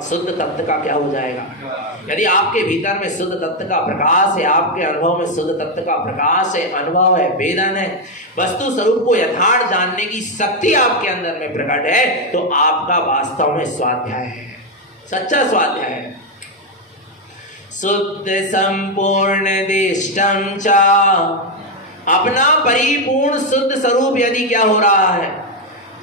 शुद्ध तत्व का क्या हो जाएगा। यदि आपके भीतर में शुद्ध तत्व का प्रकाश है, आपके अनुभव में शुद्ध तत्व का प्रकाश है, अनुभव है, वेदन है, वस्तु स्वरूप को यथार्थ जानने की शक्ति आपके अंदर में प्रकट है, तो आपका वास्तव में स्वाध्याय है, सच्चा स्वाध्याय है। शुद्ध संपूर्ण दिष्टम चा, अपना परिपूर्ण शुद्ध स्वरूप यदि क्या हो रहा है,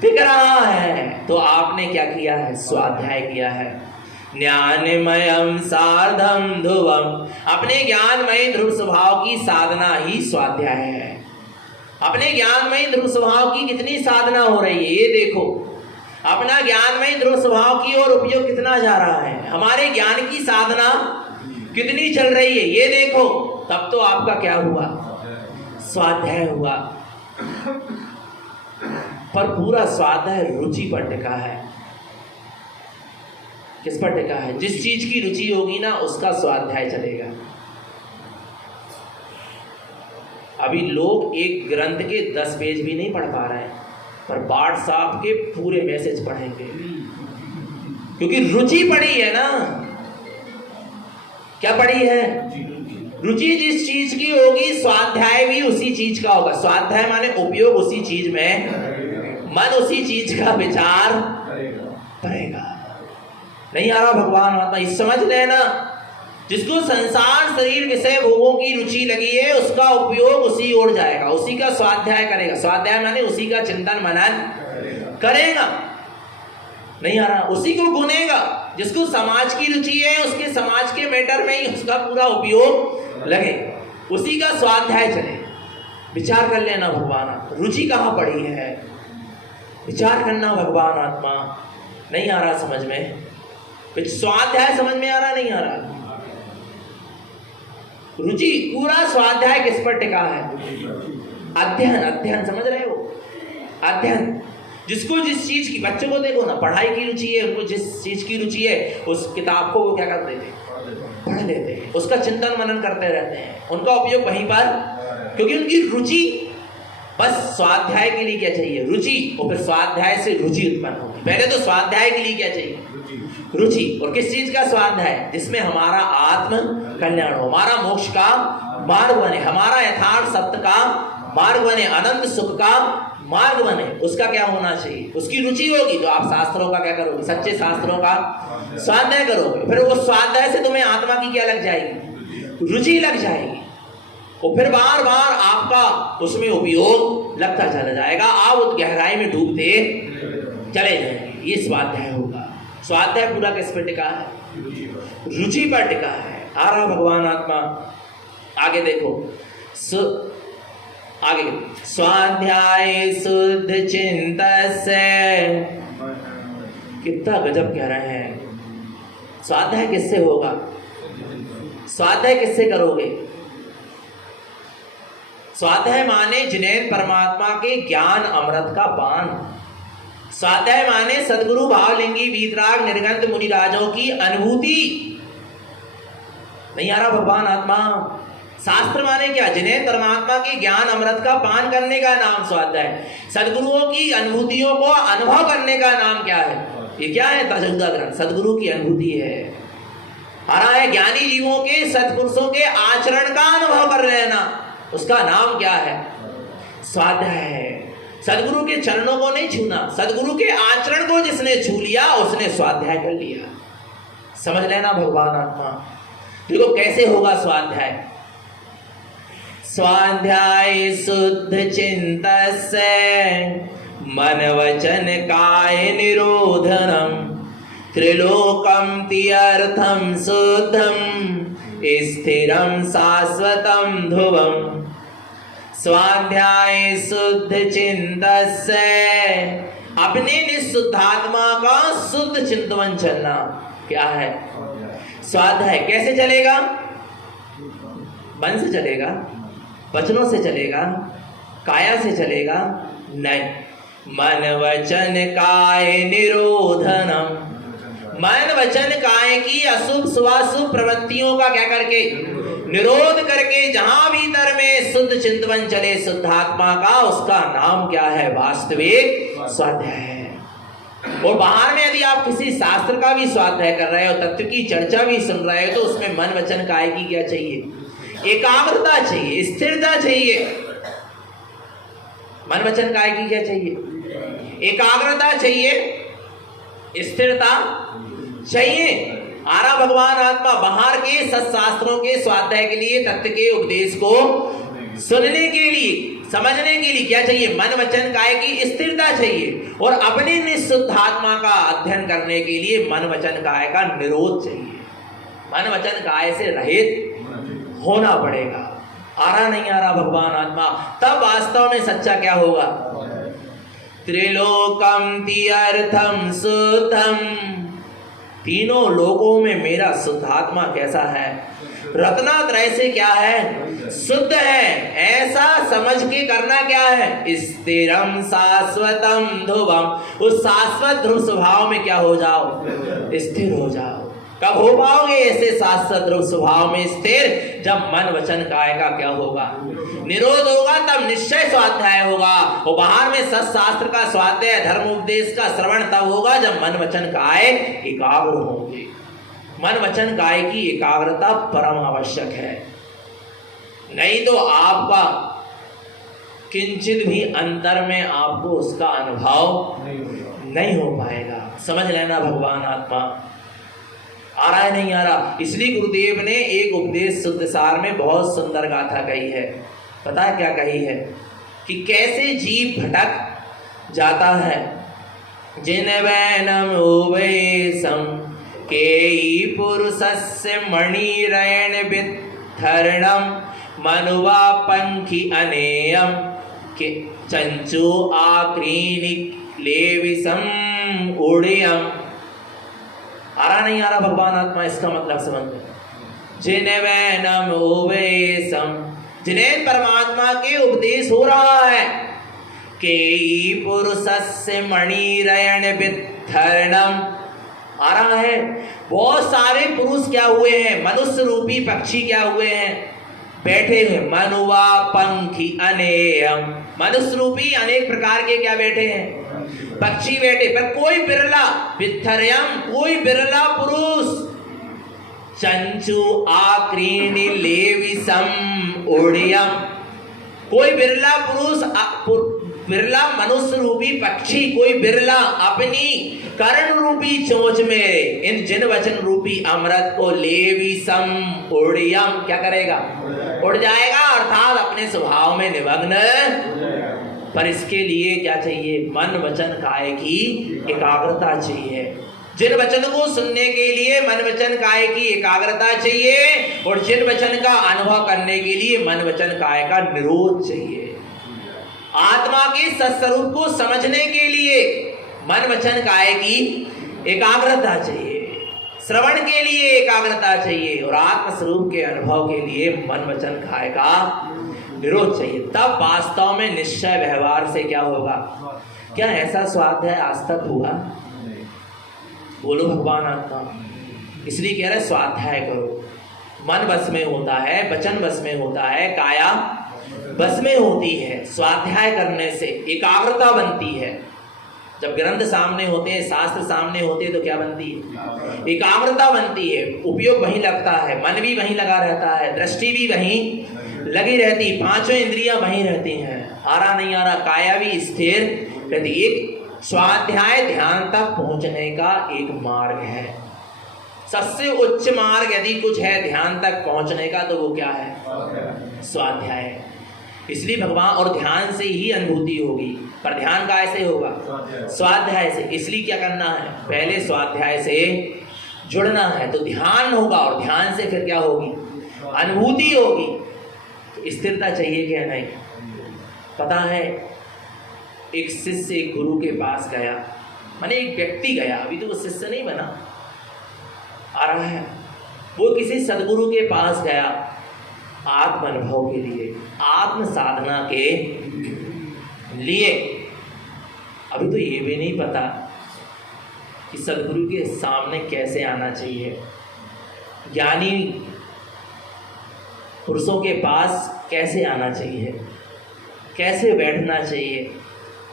दिख रहा है, तो आपने क्या किया है, स्वाध्याय किया है। ज्ञानमयम सार्धम ध्रुवम, अपने ज्ञानमय ध्रुव स्वभाव की साधना ही स्वाध्याय है। अपने ज्ञानमय ध्रुव स्वभाव की कितनी साधना हो रही है, ये देखो। अपना ज्ञानमय ध्रुव स्वभाव की ओर उपयोग कितना जा रहा है, हमारे ज्ञान की साधना कितनी चल रही है, ये देखो। तब तो आपका क्या हुआ, स्वाध्याय हुआ। पर पूरा स्वाध्याय रुचि पर टिका है। किस पर टिका है? जिस चीज की रुचि होगी ना, उसका स्वाध्याय चलेगा। अभी लोग एक ग्रंथ के 10 पेज भी नहीं पढ़ पा रहे हैं, पर व्हाट्सएप के पूरे मैसेज पढ़ेंगे, क्योंकि रुचि पड़ी है ना। क्या पड़ी है? रुचि जिस चीज की होगी, स्वाध्याय भी उसी चीज का होगा। स्वाध्याय माने उपयोग उसी चीज में, मन उसी चीज का विचार करेगा। नहीं आ रहा भगवान आत्मा, इस समझ लेना। जिसको संसार शरीर विषय भोगों की रुचि लगी है, उसका उपयोग उसी ओर जाएगा, उसी का स्वाध्याय करेगा। स्वाध्याय माने उसी का चिंतन मनन करेगा। नहीं आ रहा, उसी को गुनेगा। जिसको समाज की रुचि है, उसके समाज के मैटर में ही उसका पूरा उपयोग लगे, उसी का स्वाध्याय चले। विचार कर लेना भगवान आत्मा, रुचि कहाँ पड़ी है, विचार करना भगवान आत्मा। नहीं आ रहा समझ में, स्वाध्याय समझ में आ रहा, नहीं आ रहा। रुचि, पूरा स्वाध्याय किस पर टिका है? अध्ययन। अध्ययन समझ रहे हो? अध्ययन। जिसको जिस चीज की, बच्चों को देखो ना, पढ़ाई की रुचि है, उनको जिस चीज की रुचि है, उस किताब को वो क्या कर देते, पढ़ लेते हैं, उसका चिंतन मनन करते रहते हैं, उनका उपयोग वहीं पर, क्योंकि उनकी रुचि, बस स्वाध्याय के लिए क्या चाहिए, रुचि, और फिर स्वाध्याय से रुचि उत्पन्न होगी। पहले तो स्वाध्याय के लिए क्या चाहिए, रुचि। और किस चीज का स्वाध्याय? जिसमें हमारा आत्म कल्याण हो, हमारा मोक्ष का मार्ग बने, हमारा यथार्थ सत्य का मार्ग बने, अनंत सुख का मार्ग बने, उसका क्या होना चाहिए, उसकी रुचि होगी। तो आप शास्त्रों का क्या करोगे, सच्चे शास्त्रों का स्वाध्याय करोगे। फिर वो स्वाध्याय से तुम्हें आत्मा की क्या लग जाएगी, रुचि लग जाएगी, और फिर बार बार आपका उसमें उपयोग लगता चला जाएगा। आप उस गहराई में डूबते चले जाएंगे। ये स्वाध्याय होगा। स्वाध्याय पूरा किस पर टिका है? रुचि पर टिका है। आ रहा भगवान आत्मा, आगे देखो। आगे, स्वाध्याय शुद्ध चिंतस्य, कितना गजब कह रहे हैं। स्वाध्याय किससे होगा? स्वाध्याय किससे करोगे? स्वाध्याय माने जिनेन परमात्मा के ज्ञान अमृत का पान। स्वाध्याय माने सदगुरु भावलिंगी वीतराग निर्गंध मुनिराजों की अनुभूति। नहीं आ रहा भगवान आत्मा? शास्त्र माने क्या? जिन्हें परमात्मा के ज्ञान अमृत का पान करने का नाम स्वाध्याय। सदगुरुओं की अनुभूतियों को अनुभव करने का नाम क्या है? ये क्या है? तजुर्दा ग्रंथ सदगुरु की अनुभूति है। आ रहा है ज्ञानी जीवों के, सत्पुरुषों के आचरण का अनुभव कर लेना, उसका नाम क्या है? स्वाध्याय है। सदगुरु के चरणों को नहीं छूना, सदगुरु के आचरण को जिसने छू लिया उसने स्वाध्याय कर लिया। समझ लेना भगवान आत्मा। देखो कैसे होगा स्वाध्याय। स्वाध्याय शुद्ध चिंतस्य मन वचन काय निरोधनम त्रिलोकम तीर्थम शुद्धम स्थिरम शाश्वतम ध्रुवम। स्वाध्याय शुद्ध चिंतस्य, अपने निःशुद्धात्मा का शुद्ध चिंतन चलना क्या है? स्वाध्याय। कैसे चलेगा? मन से चलेगा, वचनों से चलेगा, काया से चलेगा? नहीं। मन वचन काय निरोधनम, मन वचन काय की अशुभ स्वाशुभ प्रवृत्तियों का क्या करके निरोध करके, जहां भीतर में शुद्ध चिंतन चले शुद्धात्मा का, उसका नाम क्या है? वास्तविक स्वाध्याय है। और बाहर में यदि आप किसी शास्त्र का भी स्वाध्याय कर रहे हो, तत्व की चर्चा भी सुन रहे हो, तो उसमें मन वचन काया की क्या चाहिए? एकाग्रता चाहिए, स्थिरता चाहिए। मन वचन काया की क्या चाहिए? एकाग्रता चाहिए, स्थिरता चाहिए। आरा भगवान आत्मा बाहर के सत्शास्त्रों के स्वाध्याय के लिए, तत्व के उपदेश को सुनने के लिए, समझने के लिए क्या चाहिए? मन वचन काया की स्थिरता चाहिए। और अपनी निःशुद्ध आत्मा का अध्ययन करने के लिए मन वचन काया का निरोध चाहिए। मन वचन काया से रहित होना पड़ेगा। आ रहा नहीं आ रहा भगवान आत्मा, तब वास्तव में सच्चा क्या होगा? त्रिलोकम तीर्थम शुद्धम, तीनों लोकों में मेरा शुद्ध आत्मा कैसा है? रत्नात्रय से क्या है? शुद्ध है। ऐसा समझ के करना क्या है? स्थिरम शाश्वतम ध्रुवम, उस शाश्वत ध्रुव स्वभाव में क्या हो जाओ? स्थिर हो जाओ। कब हो पाओगे ऐसे शाश्वत ध्रुव स्वभाव में स्थिर? जब मन वचन काया का क्या होगा? निरोध होगा, तब निश्चय स्वाध्याय होगा। और बाहर में सत्शास्त्र का स्वाध्याय, धर्म उपदेश का श्रवण तब होगा जब मन वचन काय एकाग्र होंगे। मन वचन काय की एकाग्रता परम आवश्यक है, नहीं तो आपका किंचित भी अंतर में आपको उसका अनुभव नहीं हो पाएगा। समझ लेना भगवान आत्मा। आ रहा है नहीं आ रहा? इसलिए गुरुदेव ने एक उपदेश शुद्ध सार में बहुत सुंदर गाथा कही है। पता है क्या कही है? कि कैसे जीव भटक जाता है। जिन वैनम उवेशम के पुरुषस्य मणिरयण वित्थरणम मनुवा पंखी अनेयम के चंचु आक्रीनिक लेविसम उड़ियम। आ रहा नहीं आ रहा भगवान आत्मा? इसका मतलब समझ। जिन वैनम उवेशम, जिन्हें परमात्मा के उपदेश हो रहा है, के पुरुषस्य मणिरयण वित्थरणम। आ रहा है बहुत सारे पुरुष क्या हुए हैं? मनुष्य रूपी पक्षी क्या हुए हैं? बैठे हुए। मनुवा पंखी अनेयम, मनुष्य रूपी अनेक प्रकार के क्या बैठे हैं? पक्षी बैठे। पर कोई बिरला, वित्थर्यम, कोई बिरला पुरुष। चंचु आक्रीणी लेविसम उड़ियम, कोई बिरला पुरुष, बिरला मनुष्य रूपी पक्षी, कोई बिरला अपनी कर्ण रूपी चोंच में इन जिन वचन रूपी अमृत को लेविसम उड़ियम क्या करेगा? उड़ जाएगा, अर्थात अपने स्वभाव में निमग्न। पर इसके लिए क्या चाहिए? मन वचन काया की एकाग्रता चाहिए। जिन वचन को सुनने के लिए मन वचन काया की एकाग्रता चाहिए, और जिन वचन का अनुभव करने के लिए मन वचन काया का निरोध चाहिए। आत्मा के सत्स्वरूप को समझने के लिए मन वचन काया की एकाग्रता चाहिए, श्रवण के लिए एकाग्रता चाहिए, और आत्मस्वरूप के अनुभव के लिए मन वचन काया का निरोध चाहिए। तब वास्तव में निश्चय व्यवहार से क्या होगा? क्या ऐसा स्वाध्याय आज तक हुआ? बोलो भगवान आत्मा। इसलिए कह रहे स्वाध्याय करो। मन बस में होता है, वचन बस में होता है, काया बस में होती है। स्वाध्याय करने से एकाग्रता बनती है। जब ग्रंथ सामने होते हैं, शास्त्र सामने होते हैं, तो क्या बनती है? एकाग्रता बनती है। उपयोग वहीं लगता है, मन भी वहीं लगा रहता है, दृष्टि भी वहीं लगी रहती, पांचों इंद्रियां वहीं रहती हैं। आ रहा नहीं आ रहा? काया भी स्थिर रहती। एक स्वाध्याय ध्यान तक पहुंचने का एक मार्ग है। सबसे उच्च मार्ग यदि कुछ है ध्यान तक पहुंचने का, तो वो क्या है? स्वाध्याय। इसलिए भगवान, और ध्यान से ही अनुभूति होगी। पर ध्यान का ऐसे होगा? स्वाध्याय से। इसलिए क्या करना है? पहले स्वाध्याय से जुड़ना है, तो ध्यान होगा, और ध्यान से फिर क्या होगी? अनुभूति होगी। तो स्थिरता चाहिए क्या? नहीं। पता है, एक शिष्य एक गुरु के पास गया, माने एक व्यक्ति गया, अभी तो वो शिष्य नहीं बना। आ रहा है, वो किसी सदगुरु के पास गया आत्म अनुभव के लिए, आत्म साधना के लिए। अभी तो ये भी नहीं पता कि सदगुरु के सामने कैसे आना चाहिए, ज्ञानी पुरुषों के पास कैसे आना चाहिए, कैसे बैठना चाहिए,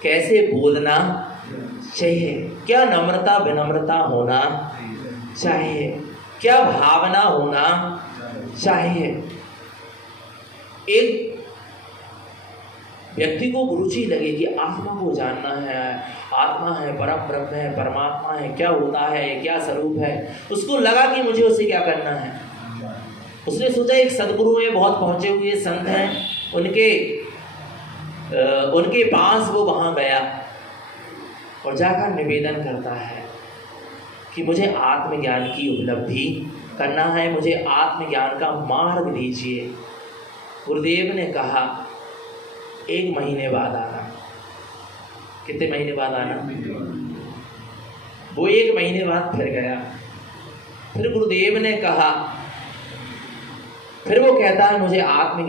कैसे बोलना चाहिए, क्या नम्रता विनम्रता होना चाहिए, क्या भावना होना चाहिए। एक व्यक्ति को रुचि लगे कि आत्मा को जानना है, आत्मा है, परम ब्रह्म है, परमात्मा है, क्या होता है, क्या स्वरूप है, उसको लगा कि मुझे उसे क्या करना है। उसने सोचा एक सदगुरु में बहुत पहुंचे हुए संत हैं, उनके पास वो वहां गया और जाकर निवेदन करता है कि मुझे आत्मज्ञान की उपलब्धि करना है, मुझे आत्मज्ञान का मार्ग दीजिए। गुरुदेव ने कहा 1 महीने बाद आना। कितने महीने बाद आना? वो 1 महीने बाद फिर गया। फिर गुरुदेव ने कहा, फिर वो कहता है मुझे आत्मज्ञान